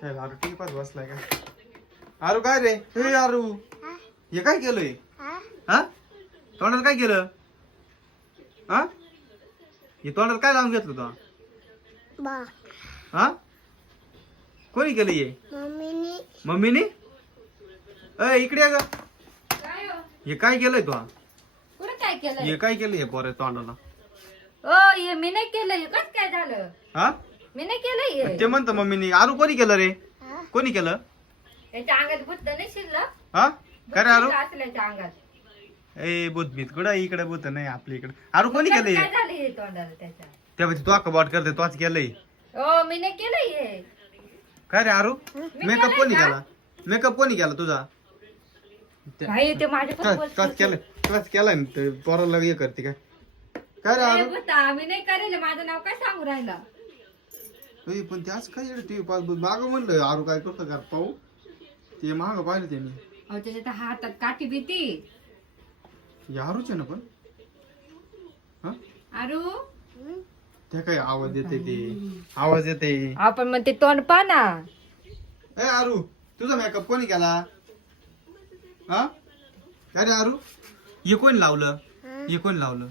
काय आरू टिपात बसलाय का? आरू काय रे? हे आरू हे काय केलंय? हा तोंडात काय केलं? हा हे तोंडात काय लावून घेतलं तू? हा कोणी केलं हे? मम्मीने? इकडे ये ग. हे काय केलंय तू? काय केलं? हे काय केलंय पोरे तोंडाला? हे मी नाही केलं. हे कसं काय झालं? हा मी नाही केलं हे. ते म्हणतं मम्मीने. आरू कोणी केलं रे? कोणी केलं? याच्या अंगात भूत नाही शिरलं? हा काय रे आरू? असल्याच्या अंगात ए भूत भीत कुठं इकडे भूत नाही आपल्या इकडे. आरू कोणी केलंय? काय झालं हे तोंडाला त्याच्या? तेव्हा तू अक्का बॉट करते तोच केलंय. मी नाही केलं हे. काय रे आरू? मेकअप कोणी केला? मेकअप कोणी केला तुझा? भाई ते माझ्या कस केलाय ना पोराला हे करते काय? काय रे आरू? मी नाही करेल. माझं नाव काय सांगू राहिला? पण त्याच काय टीव्ही पाच माग म्हणलं आरू काय करतो का पाहू. ते महाग पाहिलं त्यांनी. त्याच्या हातात काठी भीती. आरूच आहे ना पण. हा आरू त्या काय आवाज येते ते आवाज येते. आपण मग ते तोंड पा ना. ए आरू तुझा मेकअप कोणी केला? हा काय रे आरू? हे कोणी लावलं? हे कोणी लावलं?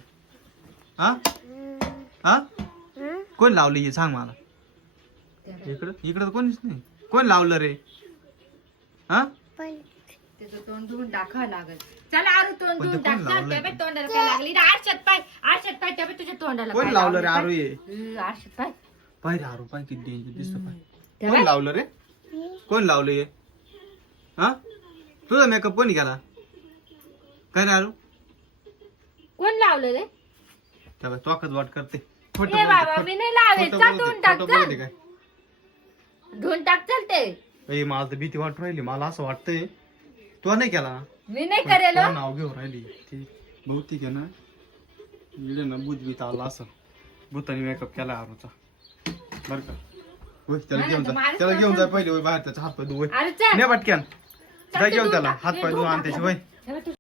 हा हा कोण लावलं हे सांग मला. इकडं इकडं कोणीच नाही. कोण लावलं रे? हा त्याचं तोंड धुवून टाकावं लागल. चला आरू तोंड पण ते धुवून कोण टाक. लावलंय? त्या तोंडाला काय लागली? आरशात पाय त्या तुझ्या तोंडाला कोण काय लावलं रे लावलं आरू हे? आरशात पाय. पाय रे आरू पाय किती डेंजर दिसतं पाय. त्या कोण बाय. लावलं रे? कोण लावलं हे? हा तुझा मेकअप कोणी केला? काय रे आरू? कोण लावलं रे? त्या तोकच वाट करते. ए बाबा मी नाही लावेल. जा धुवून टाक. चल काय धुवून टाक. चल ते मला तर भीती वाटू राहिली. मला असं वाटतंय तू नाही केला. मी नाही करेल. पण नाव घेऊन राहिली ती बहुतेक आहे ना. इकडे ना भूत बीत आला असं. भूताने मेकअप केला आरूचा बर का. होय त्याला घेऊन जा. त्याला घेऊन जा पहिले बाहेर. त्याचा हात पाय धुवय. अरे चल नाही पटक्यान जा घेऊन त्याला हात पाय धुवून आण त्याशिवाय.